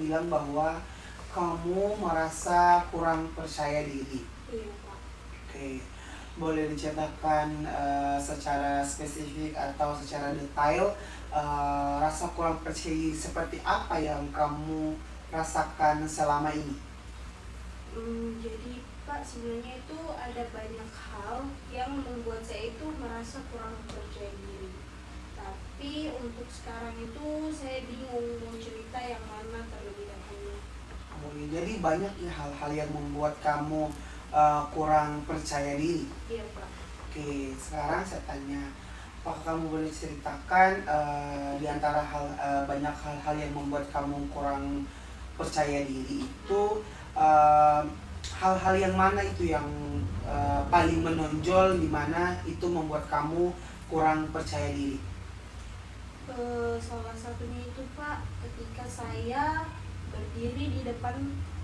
bilang bahwa kamu merasa kurang percaya diri. Iya, Pak. Oke, boleh diceritakan secara spesifik atau secara detail rasa kurang percaya diri seperti apa yang kamu rasakan selama ini? Jadi Pak, sebenarnya itu ada banyak hal yang membuat saya itu merasa kurang percaya diri. Tapi untuk sekarang itu saya bingung mau cerita yang mana terlebih dahulu. Oh, iya, jadi banyak ya hal-hal yang membuat kamu kurang percaya diri. Iya, Pak. Oke, sekarang saya tanya, apakah kamu boleh ceritakan di antara banyak hal-hal yang membuat kamu kurang percaya diri itu eh, hal-hal yang mana itu yang paling menonjol di mana itu membuat kamu kurang percaya diri? Salah satunya itu Pak, ketika saya berdiri di depan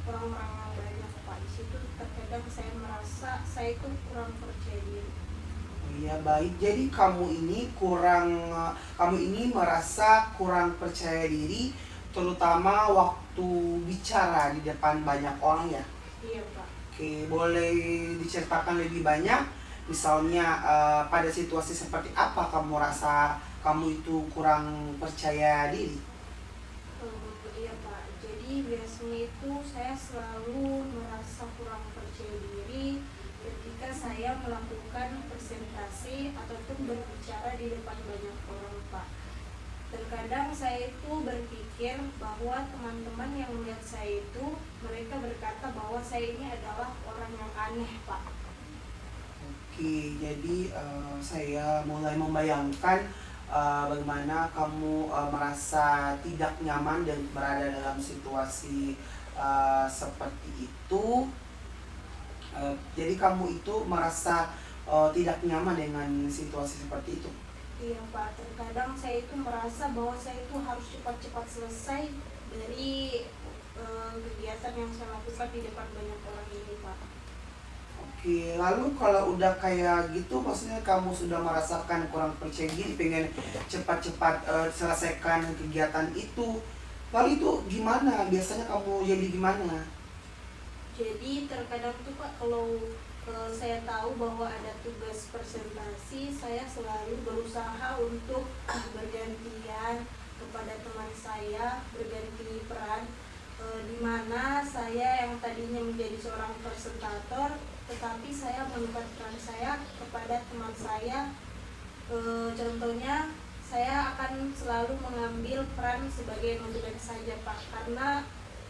orang-orang yang banyak Pak, di situ terkadang saya merasa saya itu kurang percaya diri. Oh iya, baik. Jadi kamu ini merasa kurang percaya diri terutama waktu bicara di depan banyak orang ya. Iya Pak. Oke, boleh diceritakan lebih banyak? Misalnya pada situasi seperti apa kamu rasa kamu itu kurang percaya diri? Iya Pak, jadi biasanya itu saya selalu merasa kurang percaya diri ketika saya melakukan presentasi ataupun berbicara di depan banyak orang Pak. Terkadang saya itu berpikir bahwa teman-teman yang melihat saya itu mereka berkata bahwa saya ini adalah orang yang aneh Pak. Oke, jadi saya mulai membayangkan bagaimana kamu merasa tidak nyaman dan berada dalam situasi seperti itu. Jadi kamu itu merasa tidak nyaman dengan situasi seperti itu. Iya Pak, terkadang saya itu merasa bahwa saya itu harus cepat-cepat selesai dari kegiatan yang saya lakukan di depan banyak orang ini Pak. Oke, lalu kalau udah kayak gitu, maksudnya kamu sudah merasakan kurang percaya diri, pengen cepat-cepat selesaikan kegiatan itu. Lalu itu gimana? Biasanya kamu jadi gimana? Jadi terkadang tuh Pak, kalau saya tahu bahwa ada tugas presentasi, saya selalu berusaha untuk bergantian kepada teman saya, berganti peran, di mana saya yang tadinya menjadi seorang presentator, tetapi saya melipat peran saya kepada teman saya. Contohnya saya akan selalu mengambil peran sebagai moderator saja Pak, karena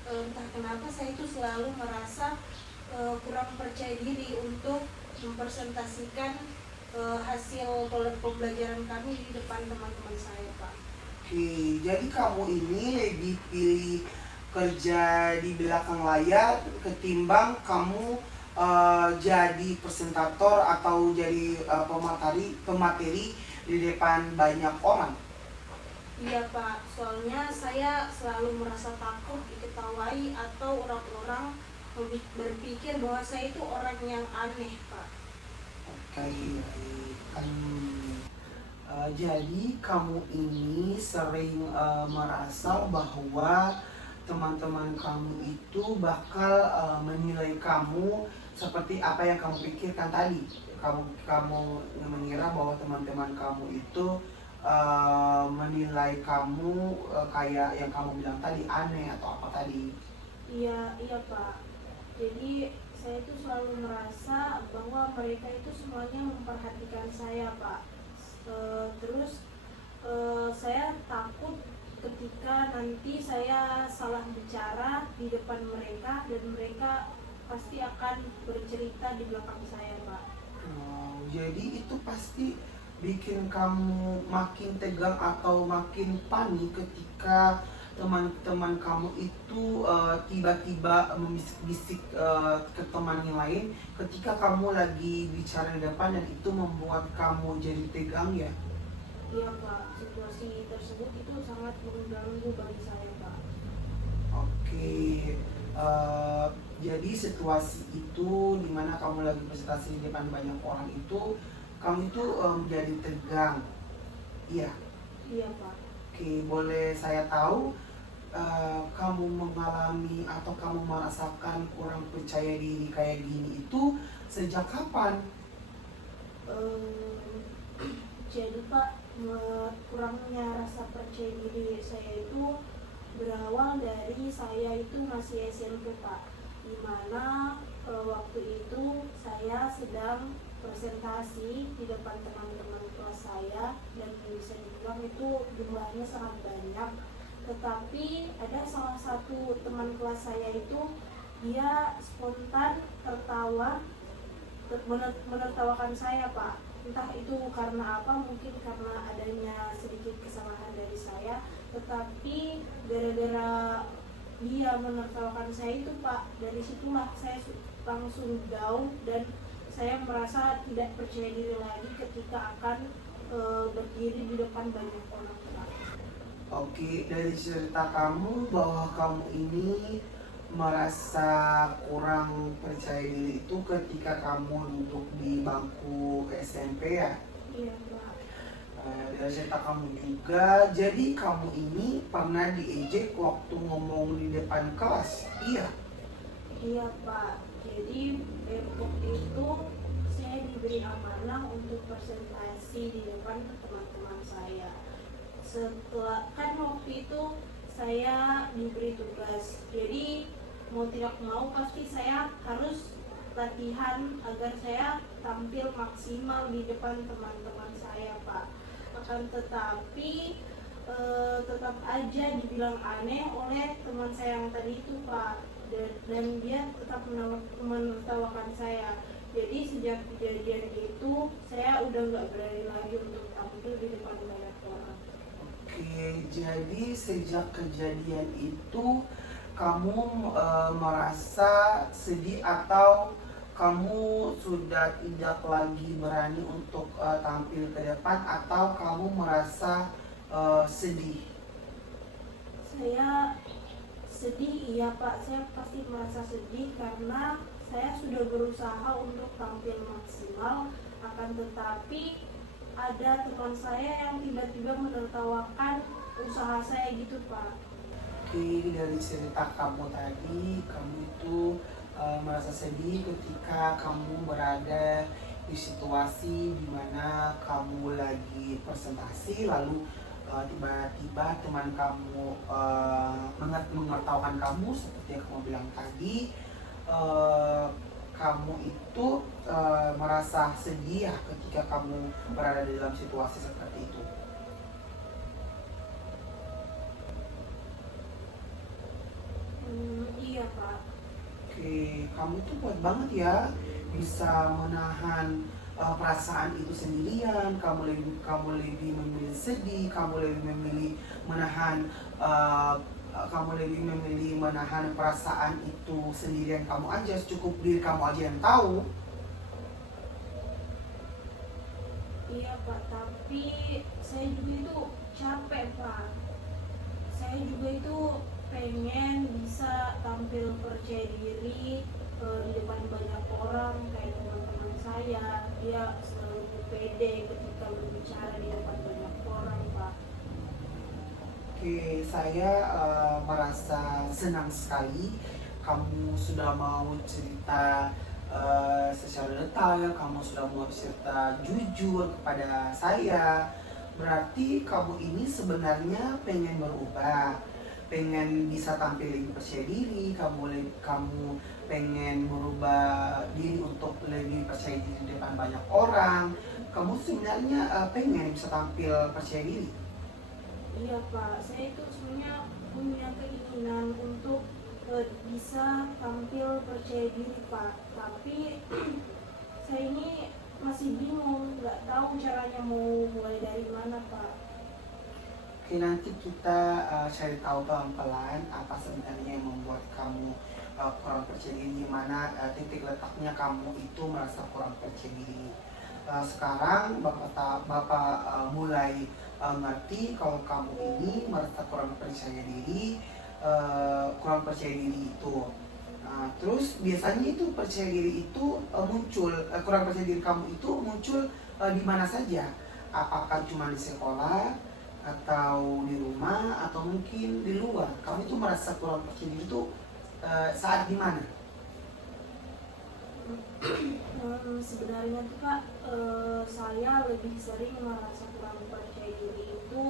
entah kenapa saya itu selalu merasa kurang percaya diri untuk mempresentasikan hasil pembelajaran kami di depan teman-teman saya Pak. Oke, jadi kamu ini lebih pilih kerja di belakang layar ketimbang kamu jadi presentator atau jadi pemateri di depan banyak orang. Iya Pak, soalnya saya selalu merasa takut diketawai atau orang-orang berpikir bahwa saya itu orang yang aneh Pak. Oke, baik. Jadi kamu ini sering merasa bahwa teman-teman kamu itu bakal menilai kamu seperti apa yang kamu pikirkan tadi. Kamu mengira bahwa teman-teman kamu itu menilai kamu kayak yang kamu bilang tadi aneh atau apa tadi. Iya, iya Pak. Jadi saya itu selalu merasa bahwa mereka itu semuanya memperhatikan saya Pak. Terus saya takut ketika nanti saya salah bicara di depan mereka dan mereka pasti akan bercerita di belakang saya Pak. Oh, jadi itu pasti bikin kamu makin tegang atau makin panik ketika teman-teman kamu itu tiba-tiba membisik-bisik ke teman yang lain ketika kamu lagi bicara di depan dan itu membuat kamu jadi tegang ya. Iya Pak, situasi tersebut itu sangat mengganggu bagi saya Pak. Oke, jadi situasi itu dimana kamu lagi presentasi di depan banyak orang itu kamu itu menjadi tegang. Iya. Iya Pak. Oke, boleh saya tahu kamu mengalami atau kamu merasakan kurang percaya diri kayak gini itu sejak kapan? Em, jadi Pak, kurangnya rasa percaya diri saya itu berawal dari saya itu masih SMP Pak, dimana waktu itu saya sedang presentasi di depan teman-teman kelas saya dan bisa dibilang itu jumlahnya sangat banyak, tetapi ada salah satu teman kelas saya itu dia spontan tertawa, menertawakan saya Pak. Entah itu karena apa, mungkin karena adanya sedikit kesalahan dari saya, tetapi gara-gara dia menertawakan saya itu Pak, dari situlah saya langsung down dan saya merasa tidak percaya diri lagi ketika akan berdiri di depan banyak orang Pak. Oke, dari cerita kamu bahwa kamu ini merasa kurang percaya diri itu ketika kamu duduk di bangku SMP ya. Iya Pak. Dari cerita kamu juga, jadi kamu ini pernah diejek waktu ngomong di depan kelas, iya? Iya Pak, jadi waktu itu saya diberi amanah untuk presentasi di depan teman-teman saya. Setelah kan waktu itu saya diberi tugas, jadi mau tidak mau pasti saya harus latihan agar saya tampil maksimal di depan teman-teman saya Pak. Akan tetapi tetap aja dibilang aneh oleh teman saya yang tadi itu Pak, dan dia tetap menertawakan saya. Jadi sejak kejadian itu saya udah nggak berani lagi untuk tampil di depan banyak orang. Oke, jadi sejak kejadian itu kamu merasa sedih atau kamu sudah tidak lagi berani untuk tampil ke depan atau kamu merasa sedih? Saya sedih, iya Pak, saya pasti merasa sedih karena saya sudah berusaha untuk tampil maksimal, akan tetapi ada teman saya yang tiba-tiba menertawakan usaha saya gitu Pak. Oke, dari cerita kamu tadi, kamu itu merasa sedih ketika kamu berada di situasi di mana kamu lagi presentasi, lalu tiba-tiba teman kamu mengertawakan kamu seperti yang kamu bilang tadi. Kamu itu merasa sedih ya ketika kamu berada di dalam situasi seperti itu. Iya Pak. Oke, kamu tuh kuat banget ya, bisa menahan perasaan itu sendirian. Kamu lebih memilih sedih, kamu lebih memilih menahan perasaan itu sendirian kamu aja, cukup diri kamu aja yang tahu. Iya Pak, tapi saya juga itu capek Pak. Saya juga itu pengen bisa tampil percaya diri di depan banyak orang kayak teman-teman saya. Dia selalu pede ketika berbicara di depan banyak orang Pak. Oke, saya merasa senang sekali kamu sudah mau cerita secara detail, kamu sudah mau cerita jujur kepada saya. Berarti kamu ini sebenarnya pengen berubah, pengen bisa tampil lebih percaya diri, kamu pengen merubah diri untuk lebih percaya diri di depan banyak orang. Kamu sebenarnya pengen bisa tampil percaya diri. Iya Pak, saya itu sebenarnya punya keinginan untuk bisa tampil percaya diri Pak. Tapi saya ini masih bingung, nggak tahu caranya mau mulai dari mana Pak. Oke, nanti kita cari tahu pelan-pelan apa sebenarnya yang membuat kamu kurang percaya diri, di mana titik letaknya kamu itu merasa kurang percaya diri. Sekarang Bapak mulai ngerti kalau kamu ini merasa kurang percaya diri, itu. Terus biasanya itu percaya diri itu muncul, kurang percaya diri kamu itu muncul di mana saja? Apakah cuma di sekolah atau di rumah atau mungkin di luar, kamu itu merasa kurang percaya diri itu saat di mana? Sebenarnya tuh Kak, saya lebih sering merasa kurang percaya diri itu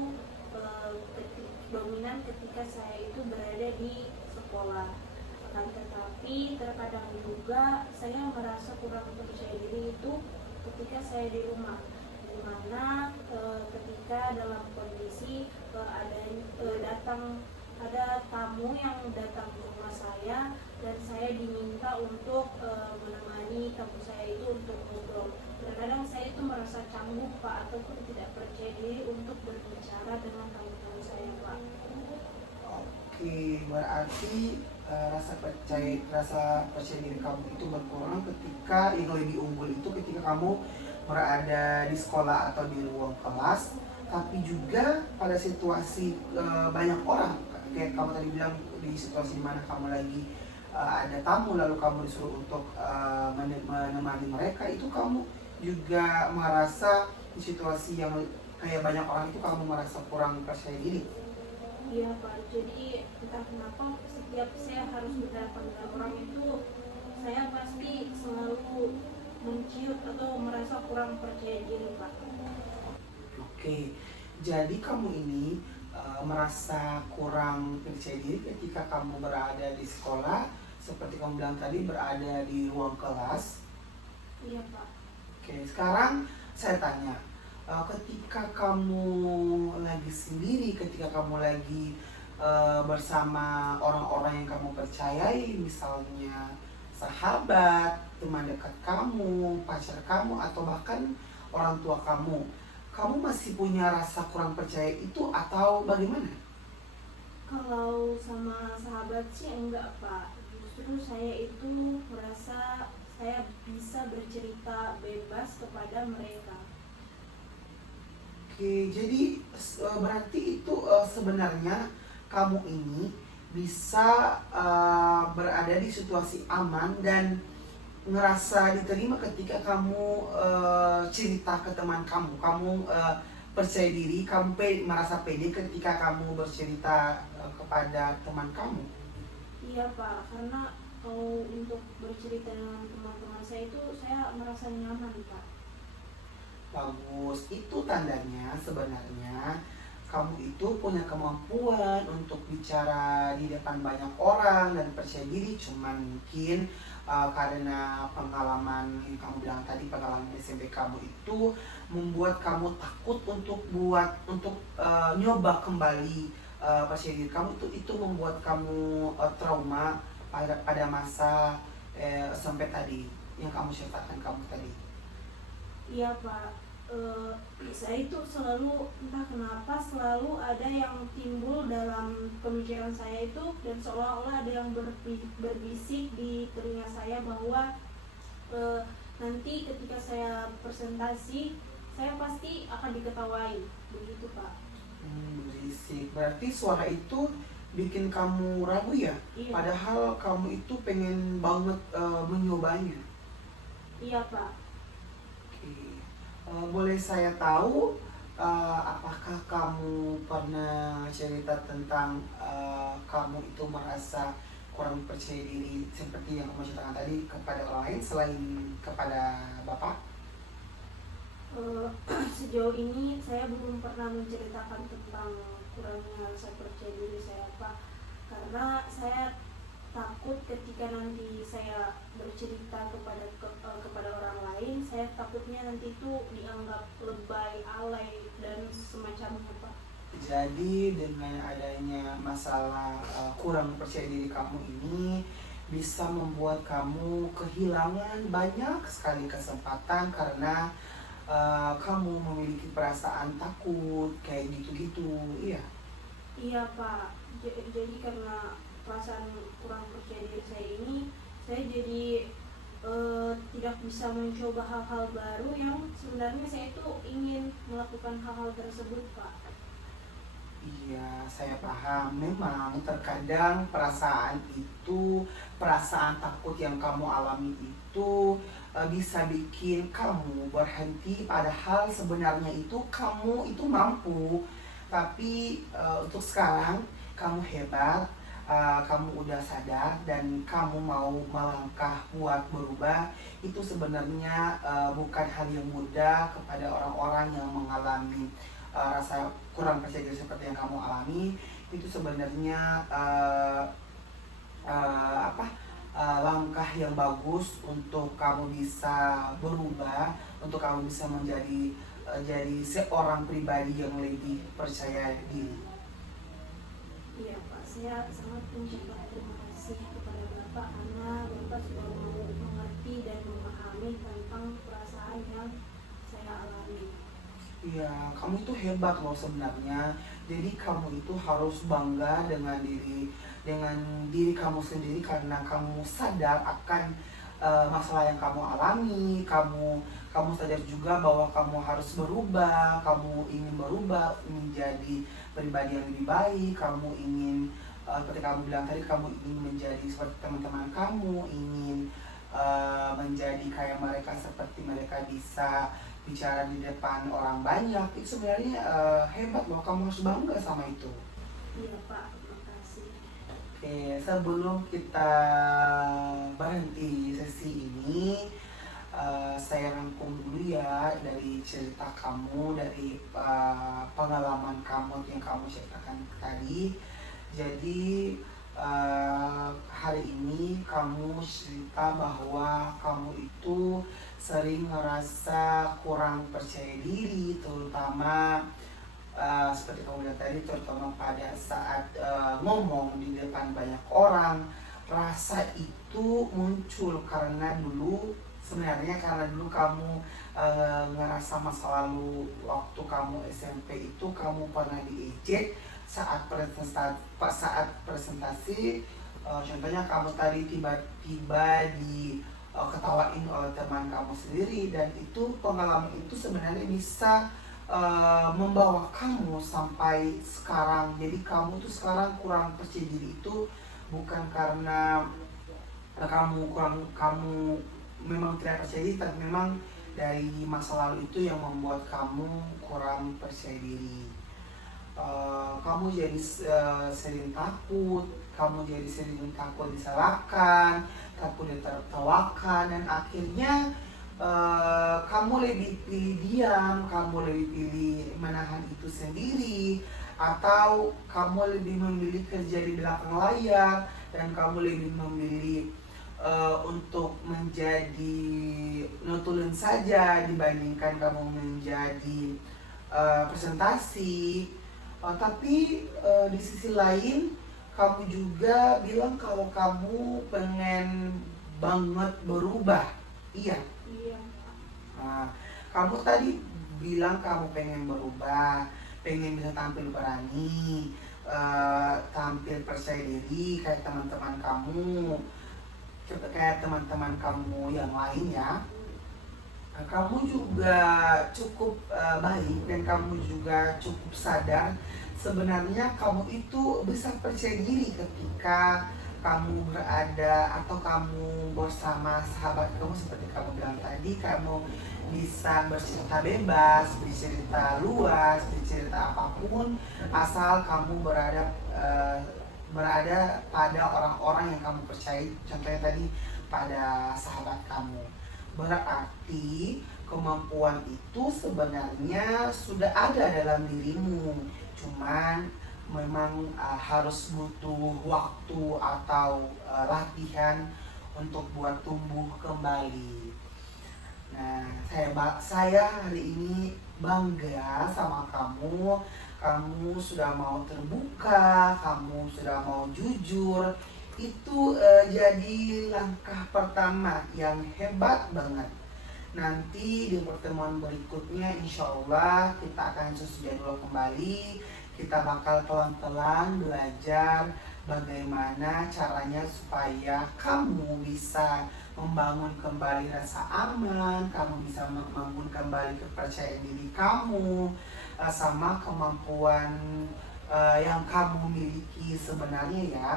dominan ketika saya itu berada di sekolah. Akan tetapi terkadang juga saya merasa kurang percaya diri itu ketika saya di rumah, di mana ketika dalam kondisi ada tamu yang datang ke rumah saya dan saya diminta untuk menemani tamu saya itu untuk ngobrol. Terkadang saya itu merasa canggung Pak, ataupun tidak percaya diri untuk berbicara dengan tamu-tamu saya Pak. Oke, berarti rasa percaya diri kamu itu berkurang ketika yang lebih unggul itu ketika kamu berada di sekolah atau di ruang kelas, tapi juga pada situasi banyak orang, kayak kamu tadi bilang di situasi dimana kamu lagi ada tamu lalu kamu disuruh untuk menemani mereka, itu kamu juga merasa di situasi yang kayak banyak orang itu kamu merasa kurang percaya diri. Iya Pak, jadi entah kenapa setiap saya harus berhadapan dengan orang itu saya pasti selalu menciut atau merasa kurang percaya diri Pak. Oke, jadi kamu ini merasa kurang percaya diri ketika kamu berada di sekolah, seperti kamu bilang tadi berada di ruang kelas. Iya Pak. Oke, sekarang saya tanya, ketika kamu lagi sendiri, ketika kamu lagi bersama orang-orang yang kamu percayai, misalnya sahabat, teman dekat kamu, pacar kamu, atau bahkan orang tua kamu, kamu masih punya rasa kurang percaya itu atau bagaimana? Kalau sama sahabat sih enggak Pak, justru saya itu merasa saya bisa bercerita bebas kepada mereka. Oke, jadi berarti itu sebenarnya kamu ini bisa berada di situasi aman dan ngerasa diterima ketika kamu cerita ke teman kamu. Kamu percaya diri, kamu merasa pede ketika kamu bercerita kepada teman kamu. Iya Pak, karena kalau untuk bercerita dengan teman-teman saya itu saya merasa nyaman Pak. Bagus, itu tandanya sebenarnya kamu itu punya kemampuan untuk bicara di depan banyak orang dan percaya diri. Cuman mungkin karena pengalaman yang kamu bilang tadi, pengalaman SMP kamu itu membuat kamu takut untuk nyoba kembali percaya diri kamu, itu membuat kamu trauma pada masa sampai tadi yang kamu ceritakan kamu tadi. Iya Pak, saya itu selalu entah kenapa selalu ada yang timbul dalam pemikiran saya itu, dan seolah-olah ada yang berbisik di telinga saya bahwa nanti ketika saya presentasi saya pasti akan diketawain, begitu Pak. Berisik. Berarti suara itu bikin kamu ragu ya? Iya. Padahal kamu itu pengen banget menyobanya. Iya Pak. Oke. Boleh saya tahu apakah kamu pernah cerita tentang kamu itu merasa kurang percaya diri seperti yang kamu ceritakan tadi kepada orang lain selain kepada Bapak? Sejauh ini saya belum pernah menceritakan tentang kurangnya rasa percaya diri saya Pak, karena saya takut ketika nanti saya bercerita kepada orang lain, saya takutnya nanti itu dianggap lebay, alay, dan semacamnya Pak. Jadi dengan adanya masalah kurang percaya diri kamu ini bisa membuat kamu kehilangan banyak sekali kesempatan karena kamu memiliki perasaan takut kayak gitu-gitu, iya? Iya Pak, jadi karena perasaan kurang percaya diri saya ini, saya jadi tidak bisa mencoba hal-hal baru yang sebenarnya saya itu ingin melakukan hal-hal tersebut Pak. Iya, saya paham. Memang terkadang perasaan takut yang kamu alami itu bisa bikin kamu berhenti. Padahal sebenarnya itu kamu itu mampu. Tapi untuk sekarang kamu hebat, kamu udah sadar dan kamu mau melangkah buat berubah. Itu sebenarnya bukan hal yang mudah kepada orang-orang yang mengalami rasa kurang percaya diri seperti yang kamu alami. Itu sebenarnya langkah yang bagus untuk kamu bisa berubah, untuk kamu bisa menjadi jadi seorang pribadi yang lebih percaya diri. Iya Pak, saya sangat mengucapkan terima kasih kepada Bapak karena Bapak sudah mau mengerti dan memahami tentang perasaan yang saya alami. Iya, kamu itu hebat loh sebenarnya. Jadi kamu itu harus bangga dengan diri kamu sendiri karena kamu sadar akan masalah yang kamu alami. Kamu sadar juga bahwa kamu harus berubah. Kamu ingin berubah menjadi pribadi yang lebih baik. Kamu ingin seperti kamu bilang tadi, kamu ingin menjadi seperti teman-teman kamu, ingin menjadi kayak mereka, seperti mereka bisa bicara di depan orang banyak. Itu sebenarnya hebat loh, kamu harus bangga sama itu. Iya Pak, terima kasih. Oke, sebelum kita berhenti sesi ini, saya rangkum dulu ya dari cerita kamu, dari pengalaman kamu yang kamu ceritakan tadi. Jadi hari ini kamu cerita bahwa kamu itu sering ngerasa kurang percaya diri, terutama seperti kamu lihat tadi, terutama pada saat ngomong di depan banyak orang. Rasa itu muncul karena dulu kamu ngerasa masa lalu waktu kamu SMP itu kamu pernah diejek saat presentasi. Contohnya kamu tadi tiba-tiba ketawain oleh teman kamu sendiri, dan itu pengalaman itu sebenarnya bisa membawa kamu sampai sekarang. Jadi kamu tuh sekarang kurang percaya diri itu bukan karena kamu memang tidak percaya diri, tapi memang dari masa lalu itu yang membuat kamu kurang percaya diri. Kamu jadi sering takut, disalahkan, takut ditertawakan, dan akhirnya kamu lebih pilih diam, kamu lebih pilih menahan itu sendiri, atau kamu lebih memilih kerja di belakang layar, dan kamu lebih memilih untuk menjadi nutulun saja dibandingkan kamu menjadi presentasi. Tapi di sisi lain kamu juga bilang kalau kamu pengen banget berubah. Iya. Iya. Nah, kamu tadi bilang kamu pengen berubah, pengen bisa tampil berani, tampil percaya diri kayak teman-teman kamu yang lain ya. Kamu juga cukup baik, dan kamu juga cukup sadar sebenarnya kamu itu bisa percaya diri ketika kamu berada atau kamu bersama sahabat kamu. Seperti kamu bilang tadi, kamu bisa bercerita bebas, bercerita luas, bercerita apapun, asal kamu berada pada orang-orang yang kamu percaya. Contohnya tadi pada sahabat kamu. Berarti kemampuan itu sebenarnya sudah ada dalam dirimu, cuman memang harus butuh waktu atau latihan untuk buat tumbuh kembali. Nah, saya hari ini bangga sama kamu. Kamu sudah mau terbuka, kamu sudah mau jujur. Itu jadi langkah pertama yang hebat banget. Nanti di pertemuan berikutnya insya Allah kita akan jadwal kembali. Kita bakal pelan-pelan belajar bagaimana caranya supaya kamu bisa membangun kembali rasa aman, kamu bisa membangun kembali kepercayaan diri kamu, sama kemampuan yang kamu miliki sebenarnya ya.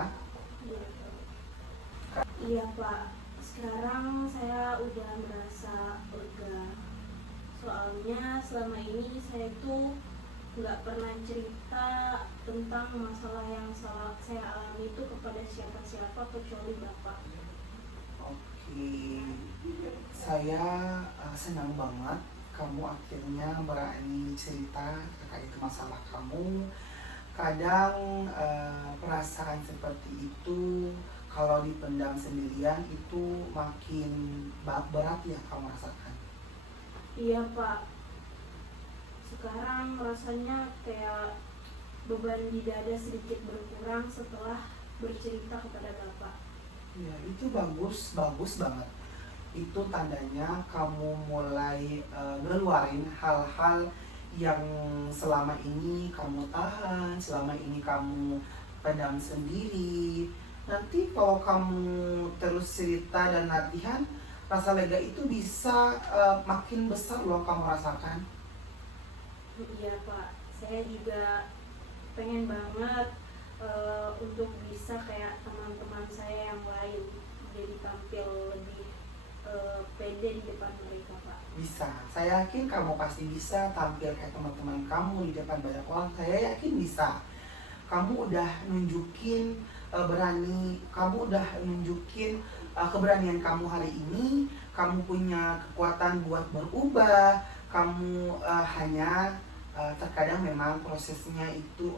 Iya Pak, sekarang saya udah merasa lega. Soalnya selama ini saya tuh nggak pernah cerita tentang masalah yang saya alami itu kepada siapa-siapa kecuali Bapak. Oke, saya senang banget kamu akhirnya berani cerita terkait masalah kamu. Kadang perasaan seperti itu kalau dipendam sendirian itu makin berat ya kamu rasakan. Iya Pak, sekarang rasanya kayak beban di dada sedikit berkurang setelah bercerita kepada Bapak. Ya, itu bagus, bagus banget. Itu tandanya kamu mulai ngeluarin hal-hal yang selama ini kamu tahan, selama ini kamu pendam sendiri. Nanti kalau kamu terus cerita dan latihan, rasa lega itu bisa makin besar loh kamu rasakan. Iya Pak, saya juga pengen banget untuk bisa kayak teman-teman saya yang lain, jadi tampil lebih pede di depan mereka Pak. Bisa, saya yakin kamu pasti bisa tampil kayak teman-teman kamu di depan banyak orang. Saya yakin bisa. Kamu udah nunjukin berani, kamu udah nunjukin keberanian kamu hari ini. Kamu punya kekuatan buat berubah. Kamu hanya terkadang memang prosesnya itu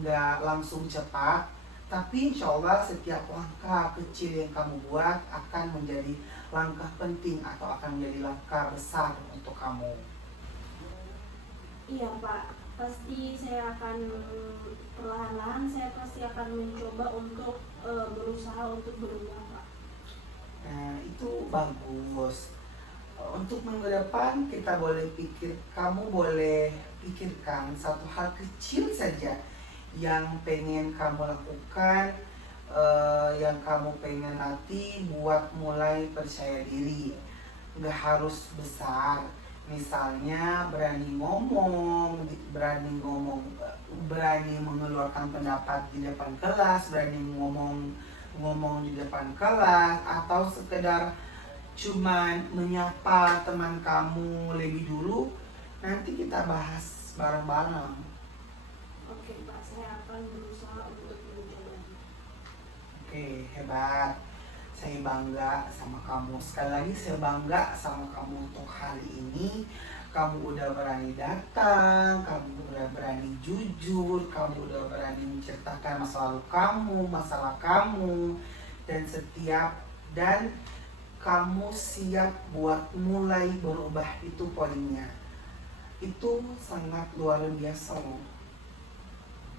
nggak langsung cepat. Tapi insya Allah setiap langkah kecil yang kamu buat akan menjadi langkah penting atau akan menjadi langkah besar untuk kamu. Iya Pak, pasti saya akan perlahan-lahan saya pasti akan mencoba untuk berusaha untuk berubah Pak. Nah, itu bagus. Untuk minggu depan kita kamu boleh pikirkan satu hal kecil saja yang pengen kamu lakukan, yang kamu pengen latih buat mulai percaya diri. Nggak harus besar. Misalnya berani ngomong, berani mengeluarkan pendapat di depan kelas, berani ngomong di depan kelas, atau sekedar cuman menyapa teman kamu lebih dulu. Nanti kita bahas bareng-bareng. Oke Pak, saya akan berusaha untuk mencoba. Oke, hebat. Saya bangga sama kamu. Sekali lagi saya bangga sama kamu untuk hari ini. Kamu udah berani datang, kamu udah berani jujur, kamu udah berani menceritakan masa lalu kamu, masalah kamu, dan kamu siap buat mulai berubah. Itu poinnya. Itu sangat luar biasa loh.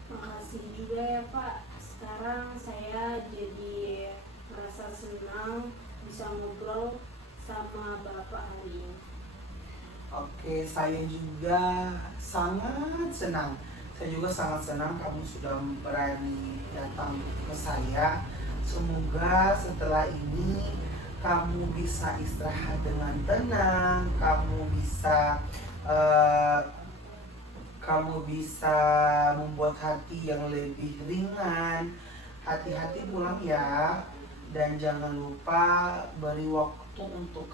Makasih juga ya Pak. Sekarang saya jadi merasa senang bisa ngobrol sama Bapak hari ini. Oke, saya juga sangat senang. Saya juga sangat senang kamu sudah berani datang ke saya. Semoga setelah ini kamu bisa istirahat dengan tenang, kamu bisa membuat hati yang lebih ringan. Hati-hati pulang ya, dan jangan lupa beri waktu untuk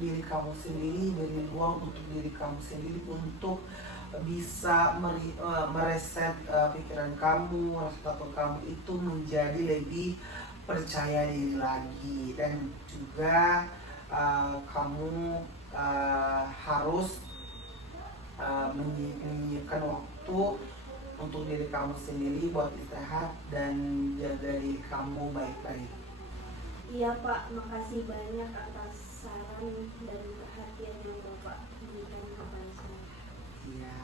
diri kamu sendiri, beri ruang untuk diri kamu sendiri untuk bisa mereset pikiran kamu, rasa takut kamu itu menjadi lebih percaya diri lagi. Dan juga kamu harus menyimpan waktu untuk diri kamu sendiri buat istirahat dan jaga diri kamu baik-baik. Iya Pak, makasih banyak atas saran dan perhatian yang Bapak berikan kepada saya. Iya,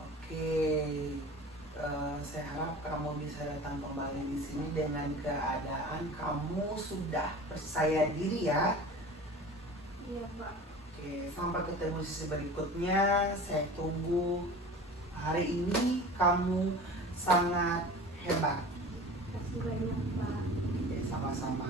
oke. Saya harap kamu bisa datang kembali di sini dengan keadaan kamu sudah percaya diri ya. Iya Pak. Oke, sampai ketemu di sesi berikutnya. Saya tunggu. Hari ini kamu sangat hebat. Terima kasih banyak Pak. Oke, sama-sama.